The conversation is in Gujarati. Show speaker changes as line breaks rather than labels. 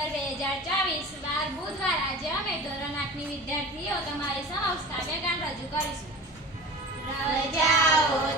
સપ્ટેમ્બર બે હજાર ચોવીસ વાર બુધવાર આજે અમે ધોરણ આઠની વિદ્યાર્થીઓ તમારી સમક્ષ કાવ્યગાન રજૂ કરીશું.
રજાઓ.